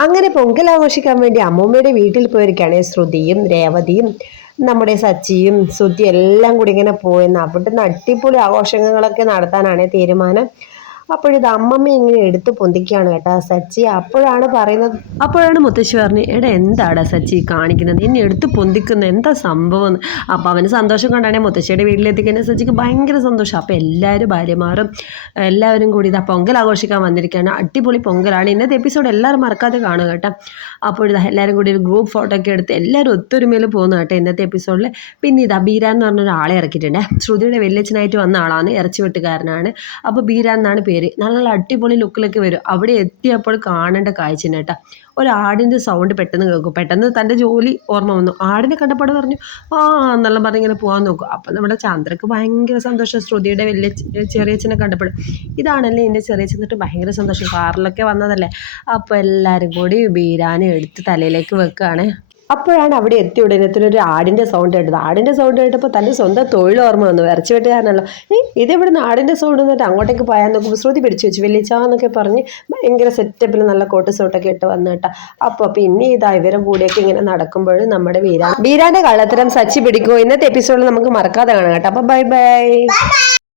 അങ്ങനെ പൊങ്കൽ ആഘോഷിക്കാൻ വേണ്ടി അമ്മൂമ്മയുടെ വീട്ടിൽ പോയിരിക്കുകയാണ് ശ്രുതിയും രേവതിയും നമ്മുടെ സച്ചിയും ശ്രുതി എല്ലാം കൂടി ഇങ്ങനെ പോയെന്ന് അവിടുന്ന് അടിപൊളി ആഘോഷങ്ങളൊക്കെ നടത്താനാണ് തീരുമാനം. അപ്പോഴിത് അമ്മമ്മ ഇങ്ങനെ എടുത്ത് പൊന്തിക്കുകയാണ് കേട്ടോ സച്ചി. അപ്പോഴാണ് പറയുന്നത് അപ്പോഴാണ് മുത്തശ്ശി പറഞ്ഞു എടാ എന്താടാ സച്ചി കാണിക്കുന്നത്? എന്നെ എടുത്ത് പൊന്തിക്കുന്നത് എന്താ സംഭവം? അപ്പോൾ അവന് സന്തോഷം കൊണ്ടാണ് മുത്തശ്ശിയുടെ വീട്ടിലെത്തിക്കുന്ന സച്ചിക്ക് ഭയങ്കര സന്തോഷം. അപ്പോൾ എല്ലാവരും ഭാര്യമാരും എല്ലാവരും കൂടി ഇതാ പൊങ്കൽ ആഘോഷിക്കാൻ വന്നിരിക്കുകയാണ്. അടിപൊളി പൊങ്കലാണ്. ഇന്നത്തെ എപ്പിസോഡ് എല്ലാവരും മറക്കാതെ കാണുക കേട്ടോ. അപ്പോൾ ഇതാ എല്ലാവരും കൂടി ഒരു ഗ്രൂപ്പ് ഫോട്ടോ ഒക്കെ എടുത്ത് എല്ലാവരും ഒത്തൊരുമയിൽ പോകുന്നു കേട്ടോ ഇന്നത്തെ എപ്പിസോഡിൽ പിന്നെ ഇതാ ബീര എന്ന് പറഞ്ഞ ഇറക്കിയിട്ടുണ്ട്. ശ്രുതിയുടെ വെല്ലച്ചനായിട്ട് വന്ന ആളാണ്. ഇറച്ചി വെട്ടുകാരനാണ് അപ്പോൾ ബീരാന്നാണ് പേര് നല്ല അടിപൊളി ലുക്കിലൊക്കെ വരും. അവിടെ എത്തിയപ്പോൾ കാണേണ്ട കാഴ്ച തന്നെ കേട്ടോ. ഒരാടിന്റെ സൗണ്ട് പെട്ടെന്ന് കേൾക്കും. പെട്ടെന്ന് തന്റെ ജോലി ഓർമ്മ വന്നു. ആടിനെ കണ്ടപ്പോൾ പറഞ്ഞു ആ എന്നെല്ലാം പറഞ്ഞ് ഇങ്ങനെ പോകാൻ നോക്കും. അപ്പം നമ്മുടെ ചന്ദ്രക്ക് ഭയങ്കര സന്തോഷം. ശ്രുതിയുടെ വലിയ ചെറിയച്ഛനെ കണ്ടപ്പോൾ. ഇതാണല്ലേ എന്റെ ചെറിയച്ഛൻ എന്നിട്ട് ഭയങ്കര സന്തോഷം. കാറിലൊക്കെ വന്നതല്ലേ. അപ്പോൾ എല്ലാവരും കൂടി ബീരാനെ എടുത്ത് തലയിലേക്ക് വെക്കുകയാണ്. അപ്പോഴാണ് അവിടെ എത്തിയ ഉടനത്തിന് ഒരു ആടിന്റെ സൗണ്ട് കേട്ടത്. ആടിന്റെ സൗണ്ട് കേട്ടപ്പോൾ തന്റെ സ്വന്തം തൊഴിൽ ഓർമ്മ വന്നു. ഇറച്ചി വെട്ടുകാരനല്ലോ ഏ ഇതെവിടുന്ന് ആടിന്റെ സൗണ്ട് എന്നിട്ട് അങ്ങോട്ടേക്ക് പോയാൽ നോക്കുമ്പോൾ ശ്രുതി പിടിച്ചു വെച്ചു. വെല്ലിച്ചാന്നൊക്കെ പറഞ്ഞ് ഭയങ്കര സെറ്റപ്പിൽ നല്ല കോട്ട് സൗട്ടൊക്കെ ഇട്ട് വന്നു കേട്ടോ. അപ്പോൾ പിന്നെ ഇതാ ഇവരും കൂടിയൊക്കെ ഇങ്ങനെ നടക്കുമ്പോൾ നമ്മുടെ വീരാ വീരാന്റെ കള്ളത്തരം സച്ചി പിടിക്കുമോ ഇന്നത്തെ എപ്പിസോഡിൽ നമുക്ക് മറക്കാതെ കാണാം കേട്ടോ. അപ്പോൾ ബൈ ബൈ